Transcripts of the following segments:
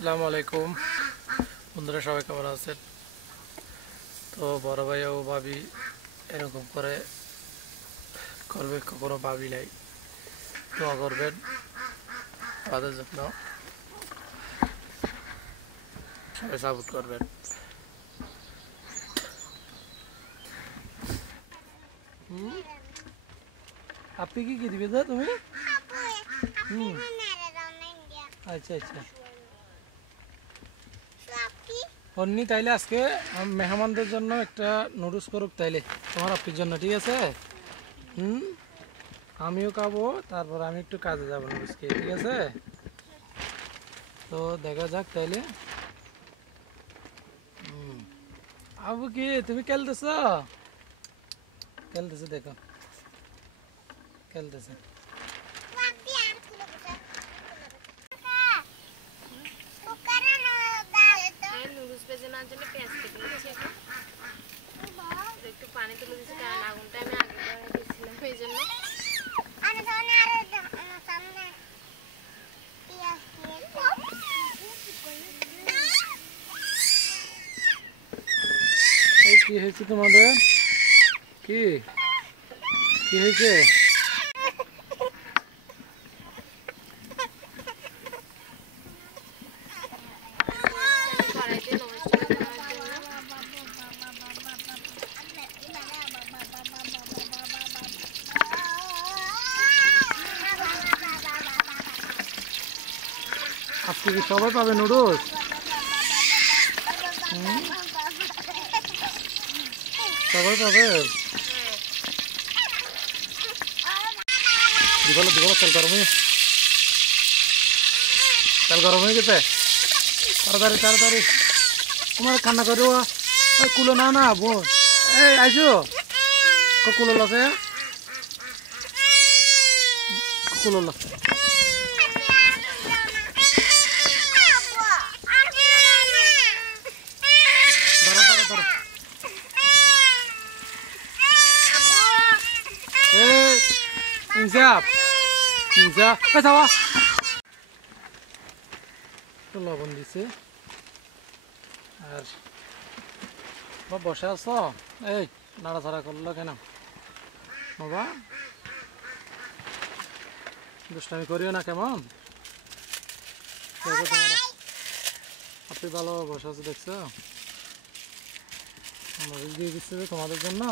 আসসালামু আলাইকুম বন্ধুরা, সবাই কেমন আছেন? তো বড় ভাই ও ভাবি এরকম করে করবে, কখনো ভাবি নাই। দোয়া করবেন আমাদের জন্য, সবাই সাপোর্ট করবেন। আপনি কি দিবে তো তুমি? আচ্ছা আচ্ছা অন্যি, তাইলে আজকে মেহমানদের জন্য একটা নুডলস করুক তাইলে তোমার আপির জন্য, ঠিক আছে? আমিও খাবো, তারপর আমি একটু কাজে যাবো নুডলস খেয়ে, ঠিক আছে? তো দেখা যাক তাইলে। আবু কি তুমি খেলতেছ? খেলতেছে, দেখো খেলতেছে। একটু পানি তুলে দিচ্ছি, কারণ আগুনটা আমি আগে ধরে দিচ্ছিলাম এই জন্য। কি হয়েছে তোমাদের? কি কি হয়েছে? আজকে কি সবাই পাবে নুডলস? সবাই পাবে। দিবলো দিবলো, তেল গরম হয়ে গেছে। তাড়াতাড়ি তাড়াতাড়ি, তোমার কান্না করো। কুলো না না বোন, এই আইসো কুলো লসে, কুলো লসে। ধরো ধরো ধরো, ইনসাফ ইনসাফ, যাওয়া লবণ দিছে। আর বসে আছো, এই নাড়াচাড়া করলো কেন বাবা? দুষ্টামি করিও না কেমন? দেখো তোমার আপনি ভালো বসে আছে, দেখছো? মরিচ দিয়ে দিচ্ছে তোমাদের জন্য।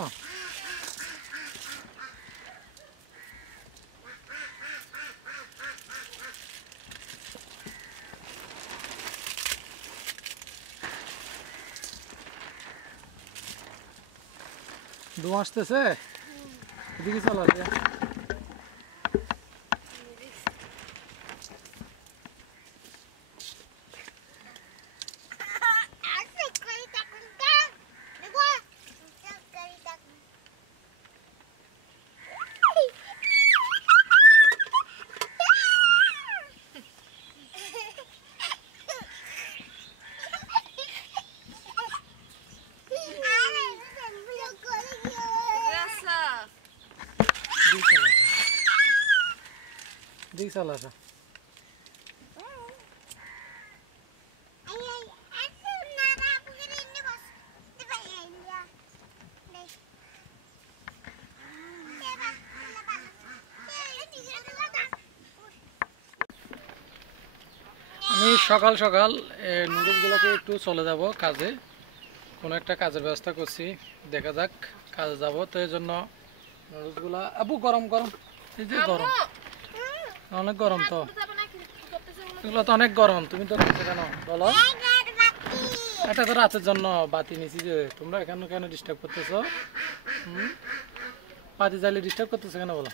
ধোঁয়া আসতেছে, এদিকে চলো। দিকে চলো আসা। আমি সকাল সকাল নুডলসগুলোকে একটু চলে যাব কাজে, কোনো একটা কাজের ব্যবস্থা করছি, দেখা যাক কাজে যাব। তো এই জন্য নুডলসগুলা, আবু গরম গরম, এই যে গরম, অনেক গরম। তো এগুলো তো অনেক গরম, তুমি তো কেন বলো? এটা তো রাতের জন্য বাতি নিছি, যে তোমরা এখানে কেন ডিস্টার্ব করতেছ? বাতি জ্বালিয়ে ডিস্টার্ব করতেছো কেন বলো?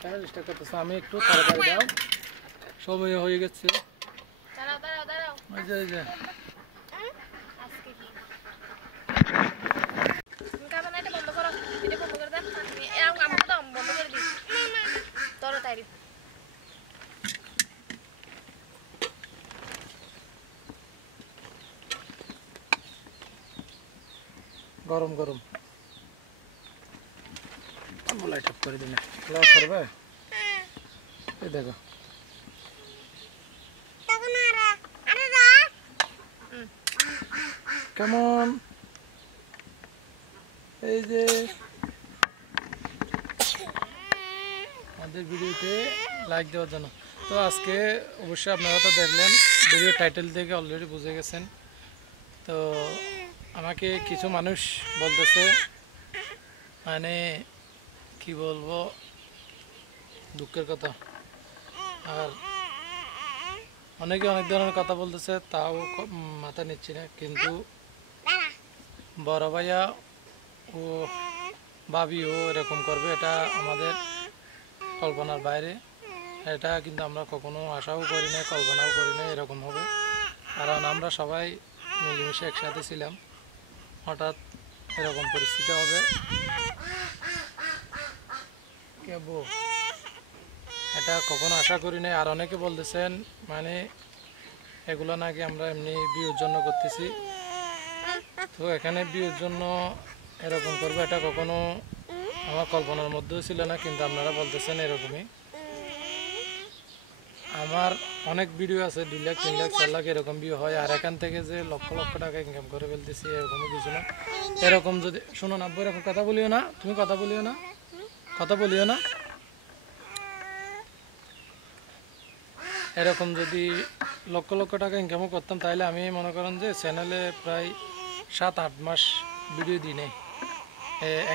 কেন ডিস্টার্ব করতেছো? আমি একটু তাড়াতাড়ি দাও, সময় হয়ে গেছে। এই যে গরম গরম লাইট অফ করে দিন, লাইট করবে। এই দেখো কেমন এই যে আমাদের ভিডিওতে লাইক দেওয়ার জন্য। তো আজকে অবশ্যই আপনারা তো দেখলেন, ভিডিও টাইটেল থেকে অলরেডি বুঝে গেছেন। তো আমাকে কিছু মানুষ বলতেছে, মানে কি বলবো, দুঃখের কথা। আর অনেকে অনেক ধরনের কথা বলতেছে, তাও মাথা নিচ্ছি না। কিন্তু বড় ভাইয়া ও ভাবিও এরকম করবে, এটা আমাদের কল্পনার বাইরে। এটা কিন্তু আমরা কখনো আশাও করি না, কল্পনাও করি না এরকম হবে। কারণ আমরা সবাই মিলেমিশে একসাথে ছিলাম, হঠাৎ এরকম পরিস্থিতি হবে কেবো, এটা কখনো আশা করি না। আর অনেকে বলতেছেন মানে এগুলো নাকি আমরা এমনি বিয়ের জন্য করতেছি। তো এখানে বিয়ের জন্য এরকম করবো, এটা কখনো আমার কল্পনার মধ্যেও ছিল না। কিন্তু আপনারা বলতেছেন এরকমই। আমার অনেক ভিডিও আছে 2 লাখ 3 লাখ 4 লাখ এরকম ভিউ হয়, আর এখান থেকে যে লক্ষ লক্ষ টাকা ইনকাম করে ফেলতেছি এরকমও কিছু না। এরকম যদি শোনো না, এরকম কথা বলিও না, তুমি কথা বলিও না, কথা বলিও না। এরকম যদি লক্ষ লক্ষ টাকা ইনকামও করতাম, তাহলে আমি মনে করেন যে চ্যানেলে প্রায় 7-8 মাস ভিডিও দিই নাই।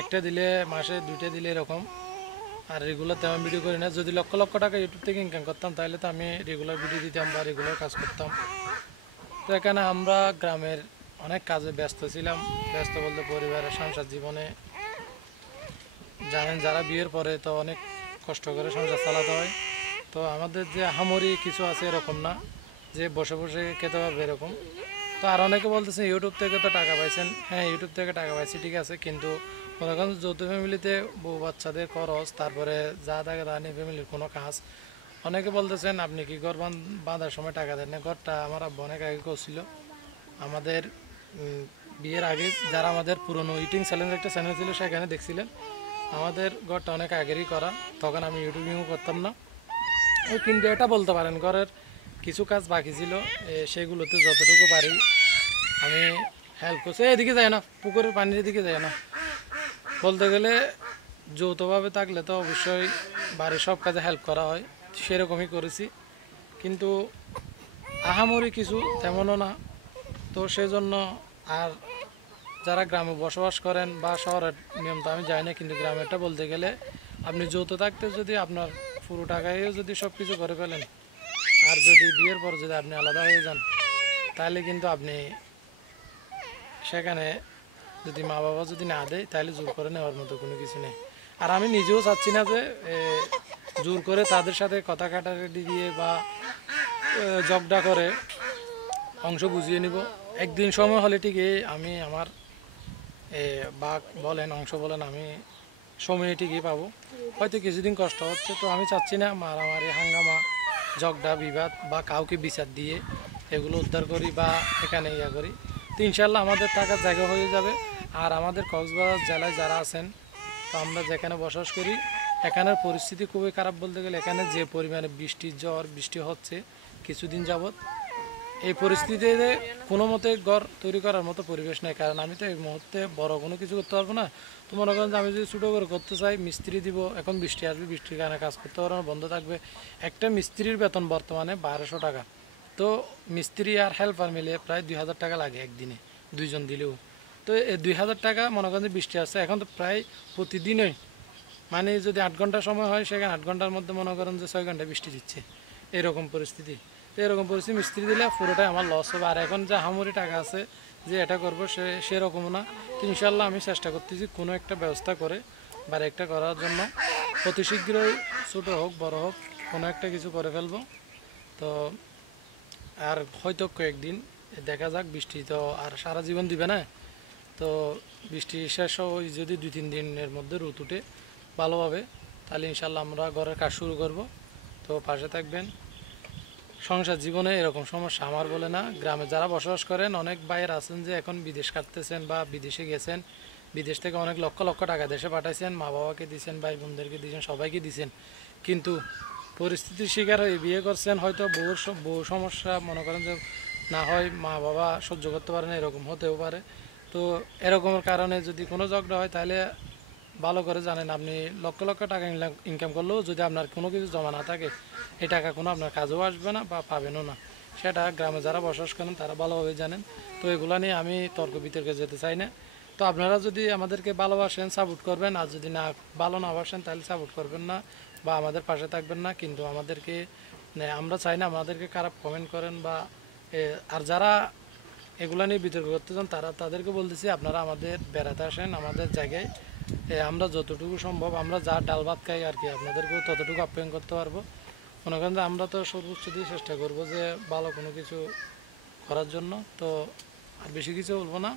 একটা দিলে মাসে 2টা দিলে এরকম। আর রেগুলার তেমন ভিডিও করি না। যদি লক্ষ লক্ষ টাকা ইউটিউব থেকে ইনকাম করতাম, তাহলে তো আমি রেগুলার ভিডিও দিতাম বা রেগুলার কাজ করতাম। তো এখানে আমরা গ্রামের অনেক কাজে ব্যস্ত ছিলাম। ব্যস্ত বলতে পরিবারের সংসার জীবনে জানেন, যারা বিয়ের পরে তো অনেক কষ্ট করে সংসার চালাতে হয়। তো আমাদের যে আহামরি কিছু আছে এরকম না যে বসে বসে খেতে পারবে এরকম। তো আর অনেকে বলতেছে ইউটিউব থেকে তো টাকা পাইছেন। হ্যাঁ, ইউটিউব থেকে টাকা পাইছি, ঠিক আছে। কিন্তু মনে করেন যৌথ ফ্যামিলিতে বউ বাচ্চাদের খরচ, তারপরে যা থাকে তা নিয়ে ফ্যামিলির কোনো কাজ। অনেকে বলতেছেন আপনি কি ঘর বাঁধার সময় টাকা দেন না। ঘরটা আমার আব্বা অনেক আগে করছিল। আমাদের বিয়ের আগে যারা আমাদের পুরনো ইটিং চ্যালেঞ্জ একটা চ্যানেল ছিল, সেখানে দেখছিলেন আমাদের ঘরটা অনেক আগেরই করা। তখন আমি ইউটিউবিংও করতাম না। কিন্তু এটা বলতে পারেন ঘরের কিছু কাজ বাকি ছিল, সেগুলোতে যতটুকু পারি আমি হেল্প করছি। এদিকে যায় না, পুকুরের পানির দিকে যায় না। বলতে গেলে যৌথভাবে থাকলে তো অবশ্যই বাড়ির সব কাজে হেল্প করা হয়, সেরকমই করেছি। কিন্তু আহামরি কিছু তেমনও না। তো সেজন্য আর যারা গ্রামে বসবাস করেন বা শহরের নিয়ম তো আমি জানি না, কিন্তু গ্রামেরটা বলতে গেলে আপনি যৌথ থাকতে যদি আপনার পুরো টাকায়ও যদি সব কিছু করে ফেলেন, আর যদি বিয়ের পর যদি আপনি আলাদা হয়ে যান, তাহলে কিন্তু আপনি সেখানে যদি মা বাবা যদি না দেয়, তাহলে জোর করে নেওয়ার মতো কোনো কিছু নেই। আর আমি নিজেও চাচ্ছি না যে জোর করে তাদের সাথে কথা কাটাকাটি দিয়ে বা ঝগড়া করে অংশ বুঝিয়ে নিব। একদিন সময় হলে ঠিকই আমি আমার বাঘ বলেন, অংশ বলেন, আমি সময় ঠিকই পাবো। হয়তো কিছুদিন কষ্ট হচ্ছে। তো আমি চাচ্ছি না মারামারি, হাঙ্গামা, ঝগড়া, বিবাদ বা কাউকে বিচার দিয়ে এগুলো উদ্ধার করি বা এখানে ইয়া করি। তো ইনশাল্লাহ আমাদের থাকার জায়গা হয়ে যাবে। আর আমাদের কক্সবাজার জেলায় যারা আছেন, তো আমরা যেখানে বসবাস করি, এখানের পরিস্থিতি খুবই খারাপ বলতে গেলে। এখানে যে পরিমাণে বৃষ্টি হচ্ছে কিছুদিন যাবৎ, এই পরিস্থিতিতে কোনো মতে ঘর তৈরি করার মতো পরিবেশ নেই। কারণ আমি তো এই মুহূর্তে বড় কোনো কিছু করতে পারবো না। তো মনে করেন যে আমি যদি ছোটো করে করতে চাই, মিস্ত্রি দিব, এখন বৃষ্টি আসবে, বৃষ্টির কারণে কাজ করতে পারবো না, বন্ধ থাকবে। একটা মিস্ত্রির বেতন বর্তমানে 1200 টাকা। তো মিস্ত্রি আর হেল্পার মিলে প্রায় 2000 টাকা লাগে একদিনে, 2 জন দিলেও। তো এই 2000 টাকা মনে করেন যে বৃষ্টি আসছে, এখন তো প্রায় প্রতিদিনই, মানে যদি 8 ঘন্টা সময় হয়, সেখানে 8 ঘন্টার মধ্যে মনে করেন যে 6 ঘন্টা বৃষ্টি দিচ্ছে, এরকম পরিস্থিতি। তো এরকম পরিস্থিতি মিস্ত্রি দিলে পুরোটাই আমার লস হবে। আর এখন যে হামরি টাকা আছে যে এটা করবো, সেরকমও না। তো ইনশাল্লাহ আমি চেষ্টা করতেছি কোনো একটা ব্যবস্থা করে বাড়ি একটা করার জন্য। অতি শীঘ্রই ছোটো হোক বড় হোক কোনো একটা কিছু করে ফেলবো। তো আর হয়তো কয়েকদিন দেখা যাক, বৃষ্টি তো আর সারা জীবন দিবে না। তো বৃষ্টি শেষ ওই যদি 2-3 দিনের মধ্যে রোদ উঠে ভালোভাবে, তাহলে ইনশাল্লাহ আমরা ঘরের কাজ শুরু করব। তো পাশে থাকবেন। সংসার জীবনে এরকম সমস্যা আমার বলে না, গ্রামে যারা বসবাস করেন অনেক ভাইয়ের আছেন যে এখন বিদেশ কাটতেছেন বা বিদেশে গেছেন, বিদেশ থেকে অনেক লক্ষ লক্ষ টাকা দেশে পাঠাইছেন, মা বাবাকে দিয়েছেন, ভাই বোনদেরকে দিয়েছেন, সবাইকে দিয়েছেন। কিন্তু পরিস্থিতির শিকার হয়ে বিয়ে করছেন, হয়তো বউ সমস্যা, মনে করেন যে না হয় মা বাবা সহ্য করতে পারে না, এরকম হতেও পারে। তো এরকমের কারণে যদি কোনো ঝগড়া হয় তাহলে ভালো করে জানেন, আপনি লক্ষ লক্ষ টাকা ইনকাম করলেও যদি আপনার কোনো কিছু জমা না থাকে, এই টাকা কোনো আপনার কাজেও আসবে না বা পাবেনও না। সেটা গ্রামে যারা বসবাস করেন তারা ভালোভাবে জানেন। তো এগুলো নিয়ে আমি তর্ক বিতর্কে যেতে চাই না। তো আপনারা যদি আমাদেরকে ভালোবাসেন সাপোর্ট করবেন, আর যদি না ভালো না বাসেন তাহলে সাপোর্ট করবেন না বা আমাদের পাশে থাকবেন না। কিন্তু আমাদেরকে আমরা চাই না আমাদেরকে খারাপ কমেন্ট করেন বা আর যারা এগুলো নিয়ে বিতর্ক করতে চান তাদেরকে বলতেছি আপনারা আমাদের বেড়াতে আসেন আমাদের জায়গায়। আমরা যতটুকু সম্ভব আমরা যা ডাল ভাত খাই আর কি, আপনাদেরকেও ততটুকু আপ্যায়ন করতে পারবো। মনে করেন যে আমরা তো সর্বোচ্চ দিয়ে চেষ্টা করবো যে ভালো কোনো কিছু করার জন্য। তো আর বেশি কিছু বলবো না।